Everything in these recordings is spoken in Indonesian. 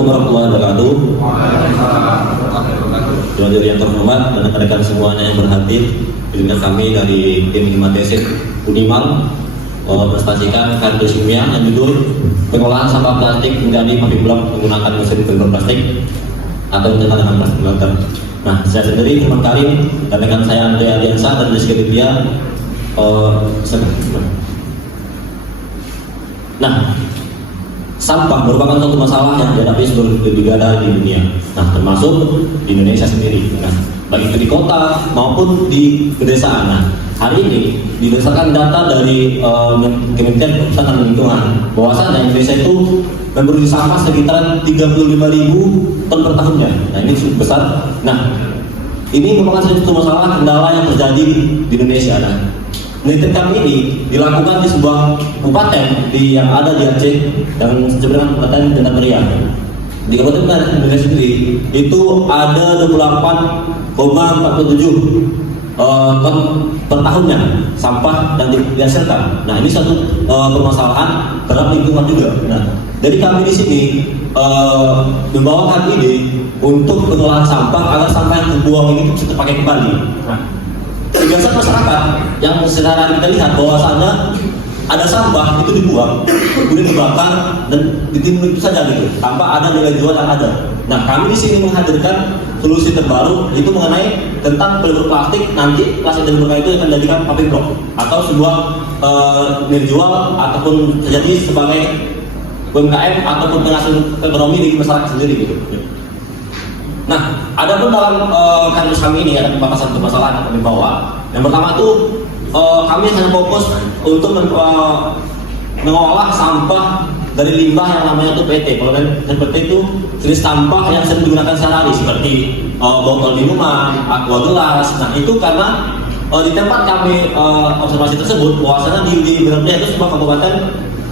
Assalamualaikum warahmatullahi wabarakatuh. Jemaah yang terhormat dan rekan-rekan semuanya yang berhadir, dengan kami dari tim 5TC Unimal prestasikan karya ilmiah yang judul pengolahan sampah plastik menjadi pabrik blok menggunakan mesin filter plastik atau dikenal dengan plastik filter. Nah, saya sendiri teman Karim dan rekan saya Andre Adiansa dan Rizky Lidya. Nah, sampah merupakan suatu masalah yang dihadapi seluruh negara di dunia. Nah, termasuk di Indonesia sendiri. Nah, baik itu di kota maupun di pedesaan. Nah, hari ini berdasarkan data dari Kementerian Kelautan dan Lingkungan, bahwasanya Indonesia itu memproduksi sampah sekitar 35.000 ton per tahunnya. Nah, ini cukup besar. Nah, ini merupakan suatu masalah kendala yang terjadi di Indonesia. Nah, penelitian kami ini dilakukan di sebuah kabupaten yang ada di Aceh dan sebenarnya kabupaten Banda Meriah. Di kabupaten Indonesia sendiri itu ada 28,47 ton per tahunnya sampah dan dihasilkan. Nah, ini satu permasalahan terhadap lingkungan juga. Nah, jadi kami di sini membawakan ide untuk pengolahan sampah agar sampah yang terbuang ini bisa terpakai kembali. Nah, kebiasaan masyarakat yang sekarang kita lihat bahwasannya ada sampah itu dibuang, kemudian dibakar dan ditimbun itu saja gitu, tanpa ada nilai jual yang ada. Nah, kami di sini menghadirkan solusi terbaru itu mengenai tentang pelebur plastik. Nanti plastik dan berkah itu akan dijadikan pabrik blok atau sebuah nilai jual ataupun terjadi sebagai UMKM ataupun penghasil ekonomi di masyarakat sendiri gitu. Nah, ada pun dalam kampus kami ini ada beberapa satu masalah yang kami bawa. Yang pertama itu kami hanya fokus untuk mengolah sampah dari limbah yang namanya itu PT. Kalau PT itu jenis sampah yang sering digunakan sehari-hari seperti botol minuman, aqua gelas. Nah, itu karena di tempat kami observasi tersebut bahwasanya di Berbeda itu sebuah kabupaten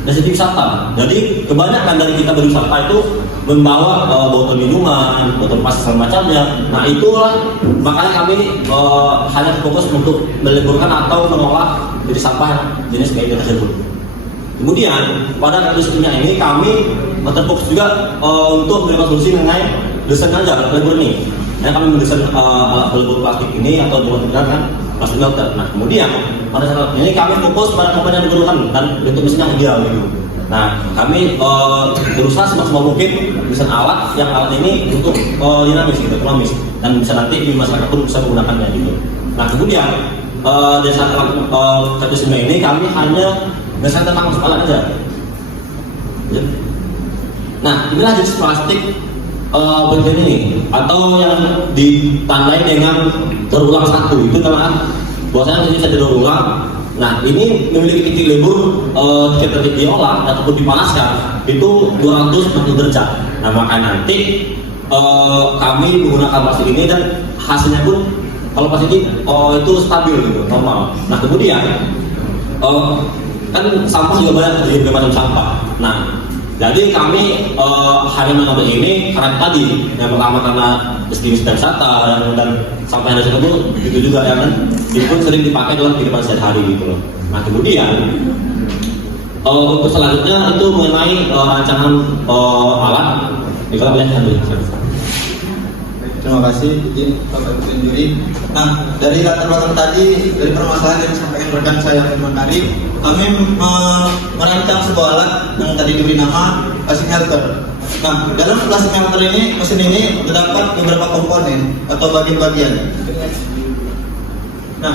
destinasi wisata. Jadi kebanyakan dari kita berwisata itu membawa botol minuman, botol plastik segala macamnya. Nah, itulah makanya kami hanya fokus untuk meliburkan atau mengolah dari sampah jenis kayak itu tersebut. Kemudian pada kasus ini kami terfokus juga untuk memberikan solusi mengenai desain aja pelebur ini. Nah, kami mendesain pelebur plastik ini atau dengan plastik melter. Nah, kemudian pada saat ini kami fokus pada komponen yang diperlukan dan bentuk mesin yang ideal gitu. Nah, kami berusaha semaksimal mungkin desain alat yang alat ini untuk dinamis gitu, ekonomis dan bisa nanti di masyarakat pun bisa menggunakannya gitu. Nah, kemudian desain alat kasus ini kami hanya desain tentang masalah aja. Nah, inilah jenis plastik bagian ini atau yang ditandai dengan terulang satu itu karena bahwasanya ini bisa diulang. Nah, ini memiliki titik lebur ketika diolah ataupun dipanaskan itu 240 derajat. Nah, maka nanti kami menggunakan plastik ini dan hasilnya pun kalau plastik ini itu stabil gitu, normal. Nah, kemudian kan sampah juga banyak berbagai macam sampah. Nah, jadi kami hanya mengambil ini karena tadi yang pertama karena destinasi wisata dan sampah yang ada itu itu juga ya kan itu pun sering dipakai dalam kehidupan sehari-hari gitu loh. Nah, kemudian untuk selanjutnya itu mengenai rancangan alat juga boleh ambil. Terima kasih Bapak Ibu Juri. Nah, dari latar belakang tadi, dari permasalahan yang disampaikan rekan saya Firman Karim, kami merancang sebuah alat yang tadi diberi nama plastik melter. Nah, dalam plastik melter ini, mesin ini terdapat beberapa komponen atau bagian-bagian. Nah,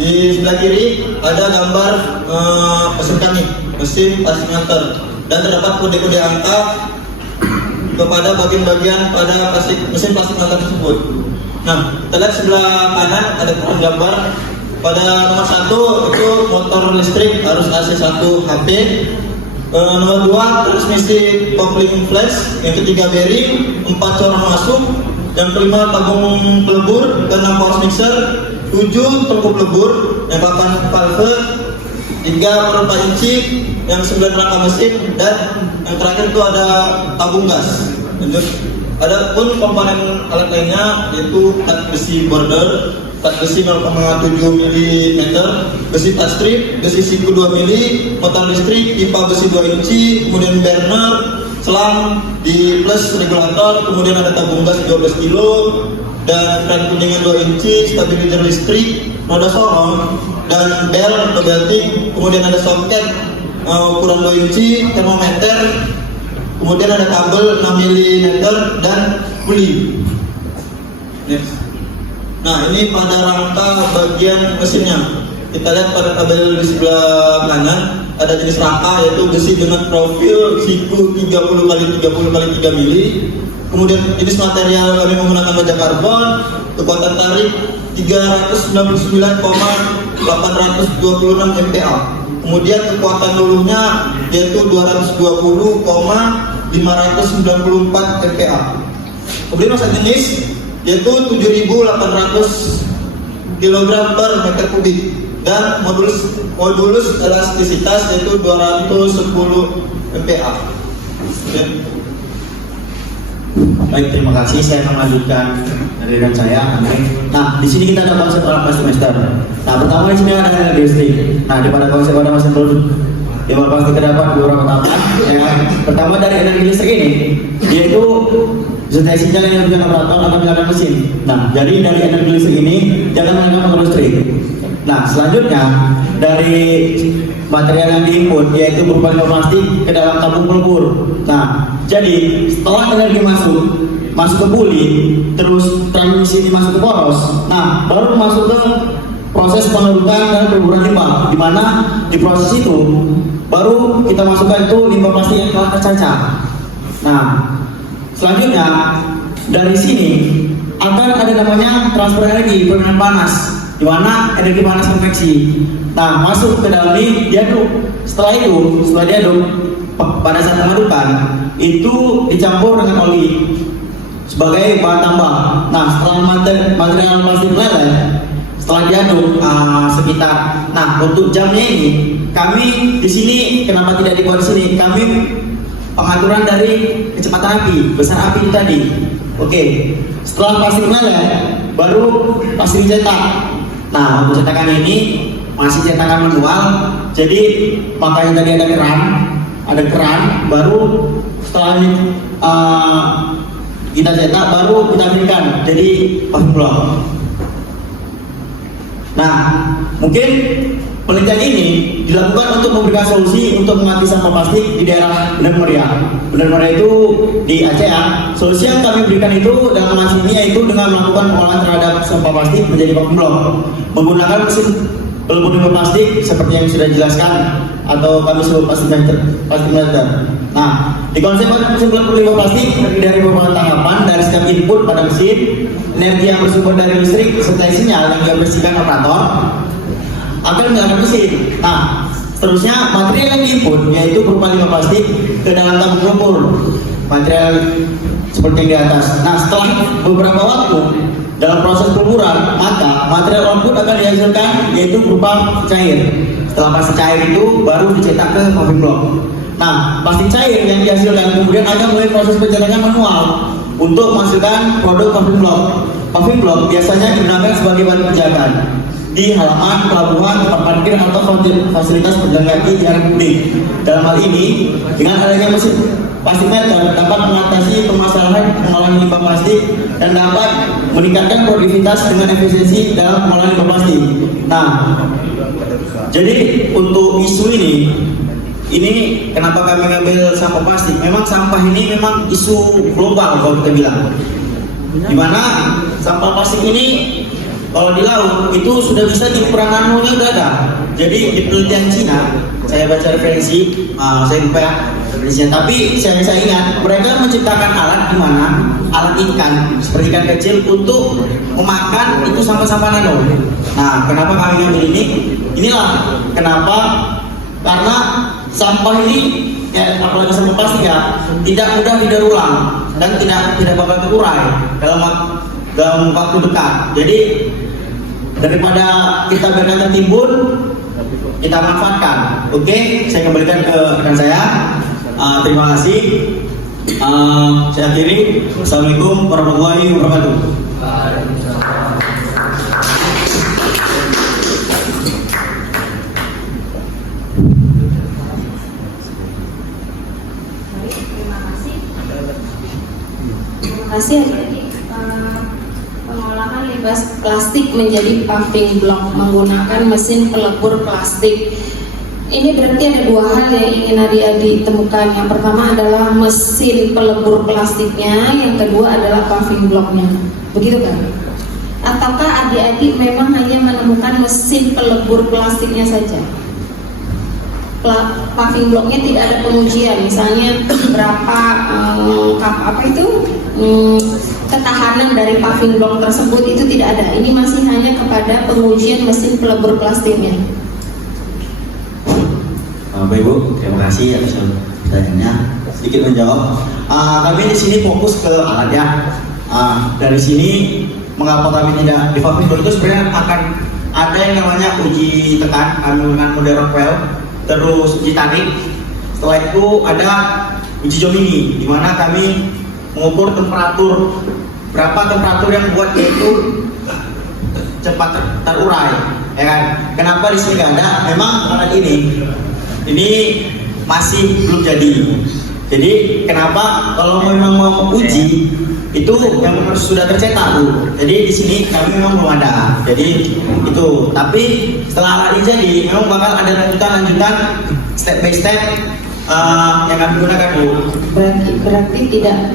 di sebelah kiri ada gambar mesin kami, mesin plastik melter, dan terdapat kode-kode angka kepada bagian-bagian pada mesin plastik melter tersebut. Nah, kita lihat sebelah kanan ada gambar pada nomor 1 itu motor listrik harus AC 1 HP, nomor 2 transmisi kopling flash, yang ketiga bearing, 4 corong masuk, yang kelima tabung pelebur, ke-6 power mixer, 7 tungku pelebur, yang 8 valve, 3 pompa inci, yang 9 rangka mesin, dan yang terakhir itu ada tabung gas. Lanjut. Ada pun komponen alat lainnya yaitu plat besi border, plat besi 0,7 mm, besi touch strip, besi siku 2 mm, motor listrik, pipa besi 2 inci, kemudian burner, selang di plus regulator, kemudian ada tabung gas 12 kilo, dan kran kuningan 2 inci, stabilizer listrik, roda sorong, dan bel atau belting, kemudian ada soket ukuran 2 inci, termometer, kemudian ada kabel 6 mm dan puli. Next. Nah, ini pada rangka bagian mesinnya. Kita lihat pada tabel di sebelah kanan ada jenis rangka, yaitu besi dengan profil siku 30x30x3 mili. Kemudian jenis material kami menggunakan baja karbon, kekuatan tarik 399,826 MPa. Kemudian kekuatan luluhnya yaitu 220,594 MPa. Kemudian massa jenis yaitu 7.800 kg per meter kubik, dan modulus elastisitas yaitu 210 MPa. Baik, terima kasih. Saya akan melanjutkan dari dan saya. Nah, di sini kita ada konsep alat semester. Nah, pertama di sini ada energi listrik. Nah, di pada konsep ada mesin produk. Di mana pasti terdapat beberapa tambahan. Pertama dari energi listrik ini, yaitu setelah sinyal yang diberikan operator akan menyalakan mesin. Nah, jadi dari energi listrik ini jangan menggunakan motor listrik. Nah, selanjutnya dari material yang diinput yaitu berupa limbah plastik ke dalam tabung pelebur. Nah, jadi setelah energi masuk ke puli, terus transmisi masuk ke poros. Nah, baru masuk ke proses pengerukan dan peleburan limbah, di mana di proses itu baru kita masukkan itu limbah plastik yang telah tercacah. Nah, selanjutnya dari sini akan ada namanya transfer energi, permainan panas, di mana energi panas konveksi. Nah, masuk ke dalam ini diaduk. Setelah diaduk, pada saat pengadukan itu dicampur dengan oli sebagai bahan tambah. Nah, setelah material plastik meleleh, setelah diaduk sekitar. Nah, untuk jamnya ini kami di sini kenapa tidak dibuat di sini? Kami pengaturan dari kecepatan api, besar api itu tadi. Oke, setelah plastik meleleh, baru plastik dicetak. Nah, untuk cetakan ini masih cetakan manual, jadi makanya tadi ada keran, baru setelah kita cetak, baru kita berikan jadi plastik blok. Nah, mungkin penelitian ini dilakukan untuk memberikan solusi untuk mengatasi sampah plastik di daerah Bener Meriah. Bener Meriah itu di Aceh ya. Solusi yang kami berikan itu dalam mengatasi ini yaitu dengan melakukan pengolahan terhadap sampah plastik menjadi vacuum blok menggunakan mesin pelebur limbah plastik seperti yang sudah dijelaskan atau kami sebut plastik meter. Nah, di konsep mesin pelebur limbah plastik terdiri dari beberapa tahapan dari setiap input pada mesin, energi yang bersumber dari listrik serta sinyal yang dibersihkan operator akan menyalakan mesin. Nah, seterusnya material yang diinput yaitu berupa limbah plastik ke dalam tabung pelebur, material seperti yang di atas. Nah, setelah beberapa waktu dalam proses peleburan, maka material output akan dihasilkan yaitu berupa cair. Setelah plastik cair itu baru dicetak ke paving block. Nah, plastik cair yang dihasilkan kemudian akan mulai proses pencetakan manual untuk menghasilkan produk paving block. Paving block biasanya digunakan sebagai bahan pijakan di halaman, pelabuhan, tempat parkir atau fasilitas pejalan kaki di area publik. Dalam hal ini, dengan adanya mesin plastik meter dapat mengatasi permasalahan pengolahan limbah plastik dan dapat meningkatkan produktivitas dengan efisiensi dalam pengolahan limbah plastik. Nah, jadi untuk isu ini kenapa kami ngambil sampah plastik? Memang sampah ini memang isu global kalau kita bilang. Di mana sampah plastik ini kalau di laut itu sudah bisa dikurangi nolnya udah ada. Jadi di penelitian Cina, saya baca referensi, saya lupa ya referensinya. Tapi saya ingat mereka menciptakan alat di mana alat ikan seperti ikan kecil untuk memakan itu sampah-sampah nano. Nah, kenapa kami ngambil ini? Inilah kenapa, karena sampah ini apalagi sampah plastik ya tidak mudah didaur ulang dan tidak bakal terurai dalam waktu dekat. Jadi daripada kita berkata timbun, kita manfaatkan. Oke, saya kembalikan ke rekan saya. Terima kasih. Saya akhiri. Assalamualaikum warahmatullahi wabarakatuh. Terima kasih. kasih adik-adik. Pengolahan limbah plastik menjadi paving block menggunakan mesin pelebur plastik. Ini berarti ada dua hal yang ingin adik-adik temukan. Yang pertama adalah mesin pelebur plastiknya, yang kedua adalah paving blocknya. Begitu kan? Ataukah adik-adik memang hanya menemukan mesin pelebur plastiknya saja? Paving blocknya tidak ada pengujian, misalnya berapa ketahanan dari paving block tersebut, itu tidak ada. Ini masih hanya kepada pengujian mesin pelebur plastiknya. Bapak Ibu, terima kasih atas pertanyaannya. Sedikit menjawab. Kami di sini fokus ke alatnya. Dari sini mengapa kami tidak di paving block itu sebenarnya akan ada yang namanya uji tekan dengan model Rockwell, terus uji tarik. Setelah itu ada uji Jomini, di mana kami mengukur temperatur, berapa temperatur yang buat dia itu cepat terurai, ya kan? Kenapa di sini nggak ada? Memang alat ini masih belum jadi. Jadi kenapa kalau memang mau uji itu yang sudah tercetak Bu. Jadi di sini kami memang belum ada. Jadi itu. Tapi setelah alat ini jadi, memang bakal ada lanjutan step by step yang kami gunakan Bu. Berarti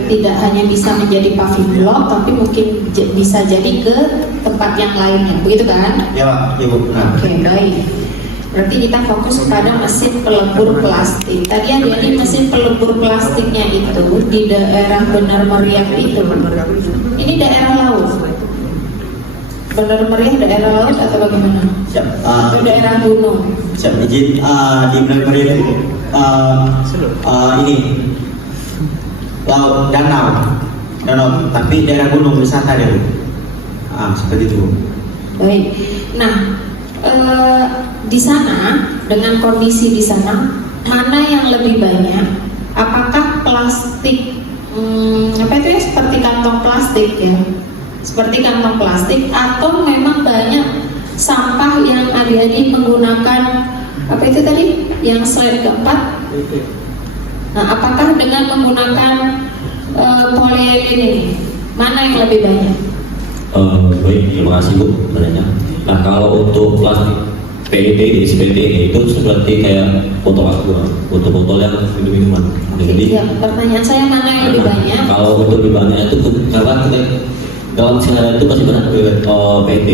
tidak hanya bisa menjadi paving block, tapi mungkin bisa jadi ke tempat yang lainnya, begitu kan? Ya Pak, ya Bu. Oke, baik. Berarti kita fokus kepada mesin pelebur plastik. Tadi adik-adik mesin pelebur plastiknya itu di daerah Benar Meriah itu. Ini daerah laut. Benar Meriah daerah laut atau bagaimana? Siap. Atau daerah gunung? Siap, izin di Benar Meriah itu ini laut danau, tapi daerah gunung wisata deh. Seperti itu. Baik. Nah, di sana dengan kondisi di sana mana yang lebih banyak? Apakah plastik seperti kantong plastik ya? Seperti kantong plastik, atau memang banyak sampah yang adik-adik menggunakan apa itu tadi? Yang slide keempat. Nah, apakah dengan menggunakan polyethylene ini mana yang lebih banyak? Baik, terima kasih Bu sebenarnya. Nah, kalau untuk plastik PET, jenis PET itu seperti kayak botol yang minum-minuman. Jadi Ya, pertanyaan saya mana yang lebih banyak? Kalau untuk lebih banyak itu karena kita dalam sehari itu pasti banyak PET.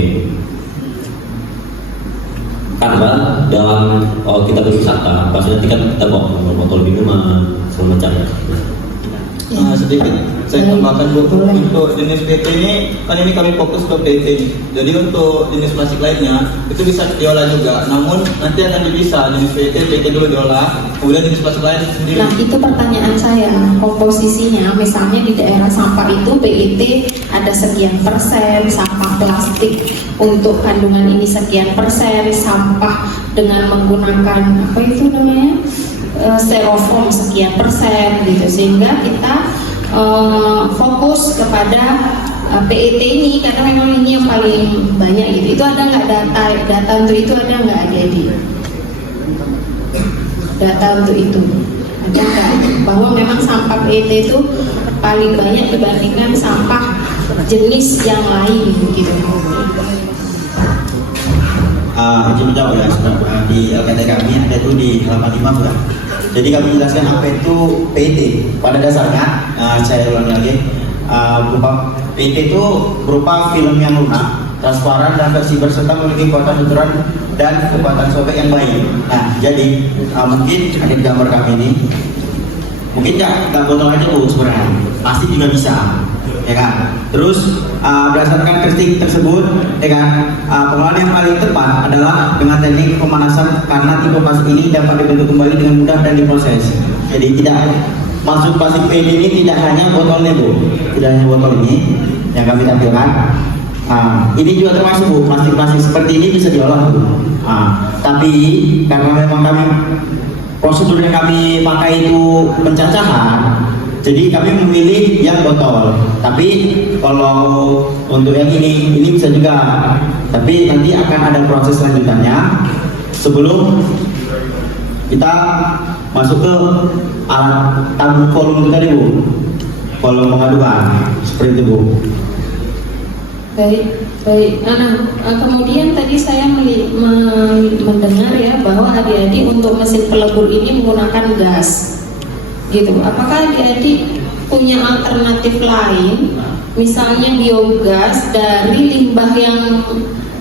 Karena dalam kita berwisata pasti nanti kan kita bawa botol minuman segala macam. Sedikit saya tambahkan Bu, untuk jenis PET ini kan ini kami fokus ke PET ini. Jadi untuk jenis plastik lainnya itu bisa diolah juga, namun nanti akan dipisah jenis PET dulu diolah, kemudian jenis plastik lain sendiri. Nah, itu pertanyaan saya, komposisinya misalnya di daerah sampah itu PET ada sekian persen, sampah plastik untuk kandungan ini sekian persen, sampah dengan menggunakan apa itu namanya styrofoam sekian persen gitu, sehingga kita fokus kepada PET ini karena memang ini yang paling banyak gitu. Itu ada nggak data untuk itu, ada nggak jadi data untuk itu, ada nggak bahwa memang sampah PET itu paling banyak dibandingkan sampah jenis yang lain gitu? Izin menjawab ya, di LKT kami ada itu di halaman 5 bukan. Jadi kami jelaskan apa itu PET. Pada dasarnya, saya ulangi lagi, PET itu berupa film yang lunak, transparan dan fleksibel serta memiliki kekuatan benturan dan kekuatan sobek yang baik. Nah, jadi mungkin ada di gambar kami ini, mungkin nggak botol aja Bu sebenarnya, pasti juga bisa. Ya kan? Terus berdasarkan karakteristik tersebut, ya kan, pengolahan yang paling tepat adalah dengan teknik pemanasan karena tipe plastik ini dapat dibentuk kembali dengan mudah dan diproses. Jadi tidak masuk plastik PET ini tidak hanya botolnya Bu, tidak hanya botol ini yang kami tampilkan. Ini juga termasuk Bu, plastik-plastik seperti ini bisa diolah Bu. Tapi karena memang kami prosedur yang kami pakai itu pencacahan, jadi kami memilih yang botol. Tapi kalau untuk yang ini bisa juga. Tapi nanti akan ada proses lanjutannya sebelum kita masuk ke alat tabung volume tadi Bu. kolom pengaduan seperti itu Bu. Baik, baik. Kemudian tadi saya mendengar ya bahwa adik-adik untuk mesin pelebur ini menggunakan gas, gitu. Apakah adik-adik punya alternatif lain, misalnya biogas dari limbah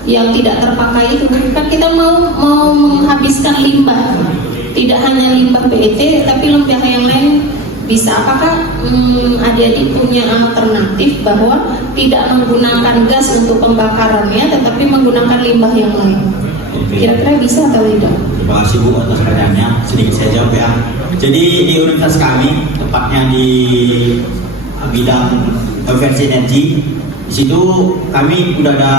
yang tidak terpakai itu? Kan kita mau menghabiskan limbah, tidak hanya limbah PET, tapi limbah yang lain bisa. Apakah adik-adik punya alternatif bahwa tidak menggunakan gas untuk pembakarannya, tetapi menggunakan limbah yang lain? Kira-kira bisa atau tidak? Terima kasih Bu atas pertanyaannya. Sedikit saya jawab ya. Jadi di universitas kami, tepatnya di bidang konversi energi, di situ kami sudah ada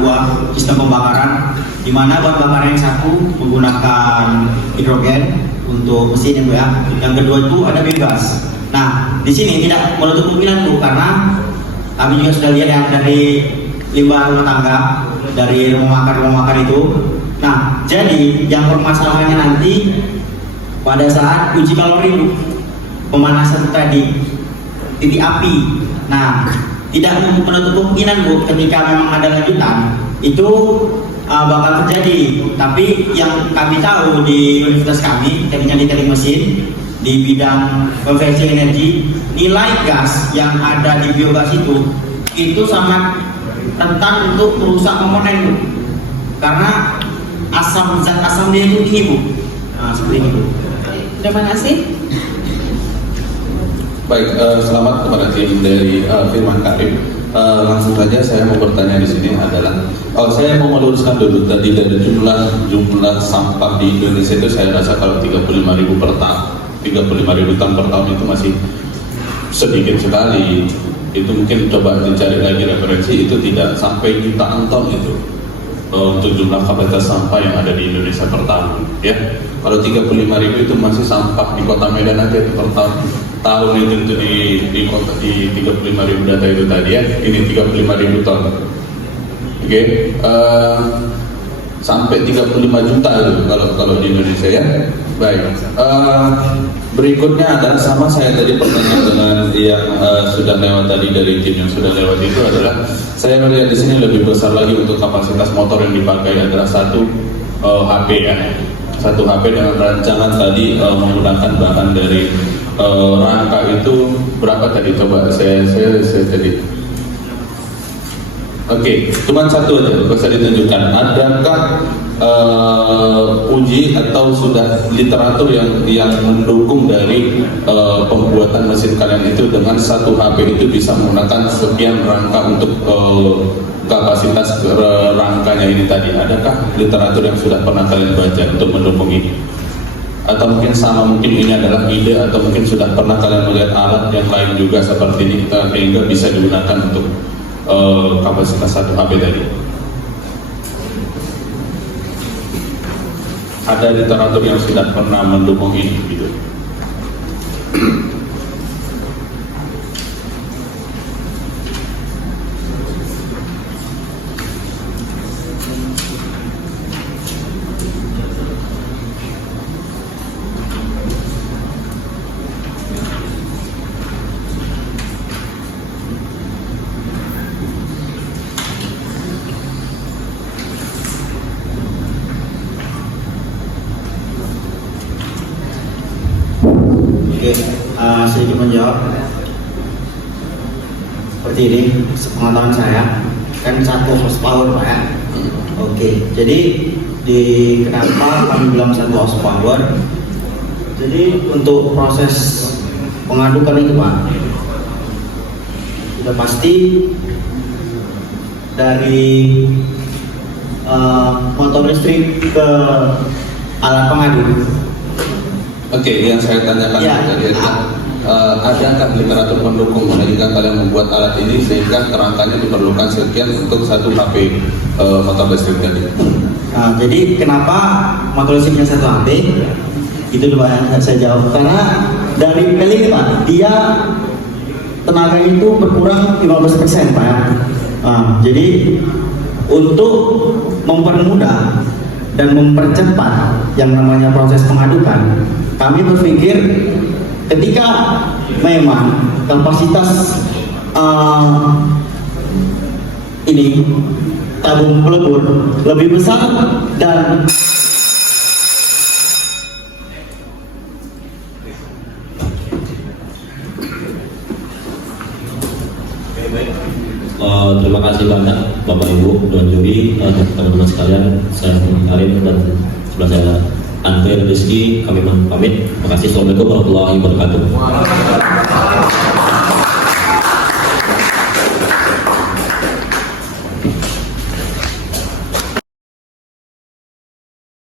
2 sistem pembakaran, di mana bahan bakar yang satu menggunakan hidrogen untuk mesin ya, yang kedua itu ada biogas. Nah, di sini tidak menutup kemungkinan Bu, karena kami juga sudah lihat yang dari limbah rumah tangga, dari rumah makan itu. Nah, jadi yang permasalahannya nanti pada saat uji kalori, pemanasan tadi, titik api. Nah, tidak menutup kemungkinan Bu, ketika memang ada lanjutan itu bakal terjadi. Tapi yang kami tahu di universitas kami, tekniknya di teknik mesin di bidang konversi energi, nilai gas yang ada di biogas itu sangat rentan untuk merusak komponen Bu, karena zat asam dia itu tinggi Bu. Nah, seperti itu. Terima kasih. Baik, selamat kepada tim dari Firman Karim. Langsung saja saya mau bertanya di sini adalah, saya mau meluruskan dulu tadi dari jumlah sampah di Indonesia itu saya rasa kalau 35.000 per tahun, 35.000 ton per tahun itu masih sedikit sekali. Itu mungkin coba dicari lagi referensi, itu tidak sampai jutaan ton itu untuk jumlah kapasitas sampah yang ada di Indonesia per tahun. Ya, kalau 35.000 itu masih sampah di Kota Medan aja per tahun itu di kota di 35.000 data itu tadi ya, ini 35.000 ton. Oke, sampai 35 juta itu kalau di Indonesia ya. Baik, berikutnya adalah sama saya tadi pertanyaan dengan yang sudah lewat tadi dari tim yang sudah lewat itu adalah, saya melihat di sini lebih besar lagi untuk kapasitas motor yang dipakai adalah satu HP ya, satu HP dengan rancangan tadi menggunakan bahan dari rangka itu berapa tadi, coba saya tadi. Oke, cuma satu aja bisa ditunjukkan. Adakah uji atau sudah literatur yang mendukung dari pembuatan mesin kalian itu dengan satu HP itu bisa menggunakan sekian rangka untuk kapasitas rangkanya ini tadi? Adakah literatur yang sudah pernah kalian baca untuk mendukung ini? Atau mungkin sama, mungkin ini adalah ide, atau mungkin sudah pernah kalian melihat alat yang lain juga seperti ini sehingga bisa digunakan untuk kapasitas satu HP tadi? Ada literatur yang sudah pernah mendukung ini gitu? Oke, sedikit menjawab. Seperti ini, sepengetahuan saya kan 1 horsepower Pak ya. Oke, jadi kenapa kami bilang 1 horsepower? Jadi untuk proses pengadukan itu Pak, sudah pasti dari motor listrik ke alat pengadu. Oke, yang saya tanyakan Ya. tadi adakah literatur pendukung ketika kalian membuat alat ini sehingga kerangkanya diperlukan sekian untuk satu HP motor listrik tadi? Nah, jadi kenapa motor listriknya 1 HP? Itu dulu yang saya jawab. Karena dari pel ini Pak, dia tenaga itu berkurang 15% Pak ya. Nah, jadi untuk mempermudah dan mempercepat yang namanya proses pengadukan, kami berpikir ketika memang kapasitas ini tabung pelebur lebih besar dan terima kasih banyak Bapak Ibu dan juri, teman-teman sekalian. Saya Karim dan sebelah saya Andre Rizky, kami pamit. Terima kasih. Assalamualaikum warahmatullahi wabarakatuh.